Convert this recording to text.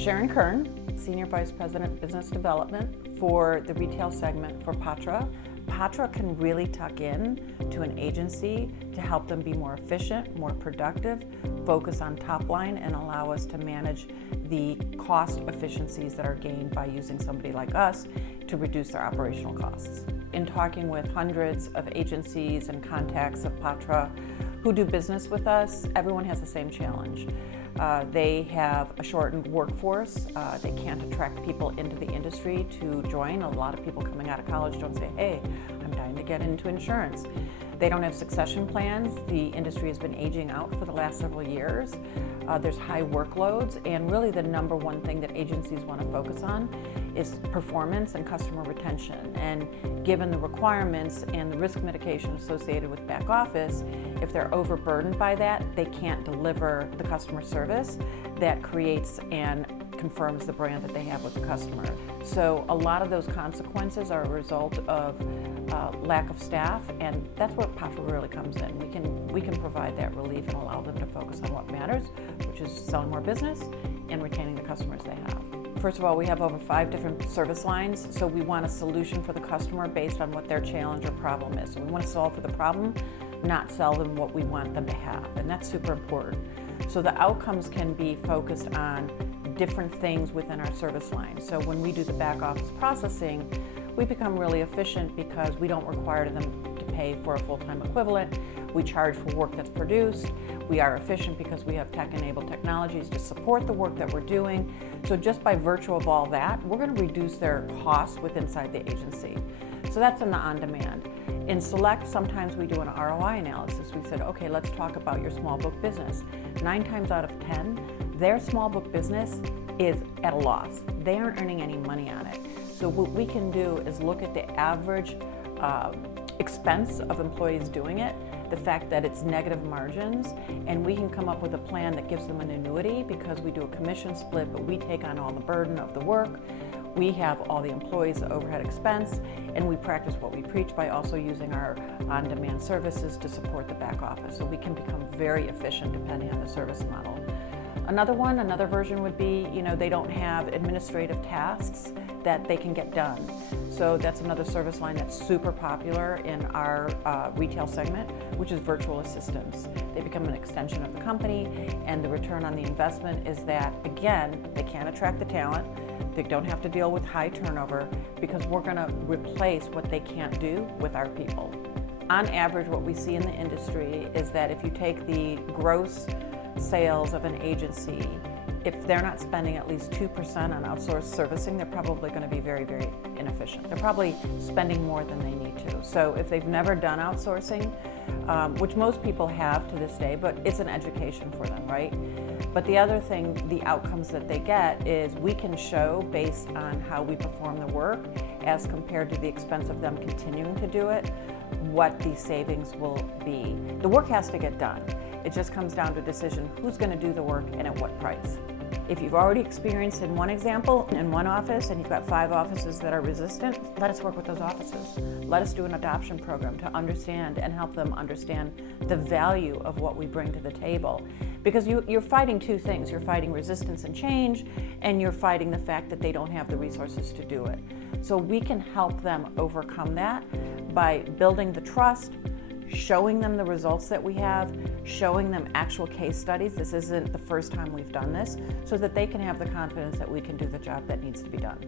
Sharon Kern, Senior Vice President Business Development for the retail segment for Patra. Patra can really tuck in to an agency to help them be more efficient, more productive, focus on top line, and allow us to manage the cost efficiencies that are gained by using somebody like us to reduce their operational costs. In talking with hundreds of agencies and contacts of Patra who do business with us, everyone has the same challenge. They have a shortened workforce. They can't attract people into the industry to join. A lot of people coming out of college don't say, hey, I'm dying to get into insurance. They don't have succession plans. The industry has been aging out for the last several years. There's high workloads, and really the number one thing that agencies want to focus on is performance and customer retention. And given the requirements and the risk mitigation associated with back office, if they're overburdened by that, they can't deliver the customer service that creates and confirms the brand that they have with the customer. So a lot of those consequences are a result of lack of staff, and that's where Patra really comes in. We can provide that relief and allow them to focus on what matters, which is selling more business and retaining the customers they have. First of all, we have over 5 different service lines, so we want a solution for the customer based on what their challenge or problem is. So we want to solve for the problem, not sell them what we want them to have, and that's super important. So the outcomes can be focused on different things within our service line. So when we do the back office processing, we become really efficient because we don't require them to pay for a full-time equivalent. We charge for work that's produced. We are efficient because we have tech-enabled technologies to support the work that we're doing. So just by virtue of all that, we're going to reduce their costs inside the agency. So that's in the on-demand. In Select, sometimes we do an ROI analysis. We said, okay, let's talk about your small book business. 9 times out of 10, their small book business is at a loss. They aren't earning any money on it. So what we can do is look at the average expense of employees doing it, the fact that it's negative margins, and we can come up with a plan that gives them an annuity because we do a commission split, but we take on all the burden of the work. We have all the employees' overhead expense, and we practice what we preach by also using our on-demand services to support the back office. So we can become very efficient depending on the service model. Another version would be, they don't have administrative tasks that they can get done. So that's another service line that's super popular in our retail segment, which is virtual assistants. They become an extension of the company, and the return on the investment is that, again, they can't attract the talent. They don't have to deal with high turnover because we're going to replace what they can't do with our people. On average, what we see in the industry is that if you take the gross sales of an agency, if they're not spending at least 2% on outsourced servicing, they're probably going to be very, very inefficient. They're probably spending more than they need to. So if they've never done outsourcing, which most people have to this day, but it's an education for them, right? But the other thing, the outcomes that they get is we can show based on how we perform the work as compared to the expense of them continuing to do it, what the savings will be. The work has to get done. It just comes down to a decision who's going to do the work and at what price. If you've already experienced in one example, in one office, and you've got 5 offices that are resistant, let us work with those offices. Let us do an adoption program to understand and help them understand the value of what we bring to the table. Because you're fighting 2 things. You're fighting resistance and change, and you're fighting the fact that they don't have the resources to do it. So we can help them overcome that by building the trust, showing them the results that we have, showing them actual case studies. This isn't the first time we've done this, so that they can have the confidence that we can do the job that needs to be done.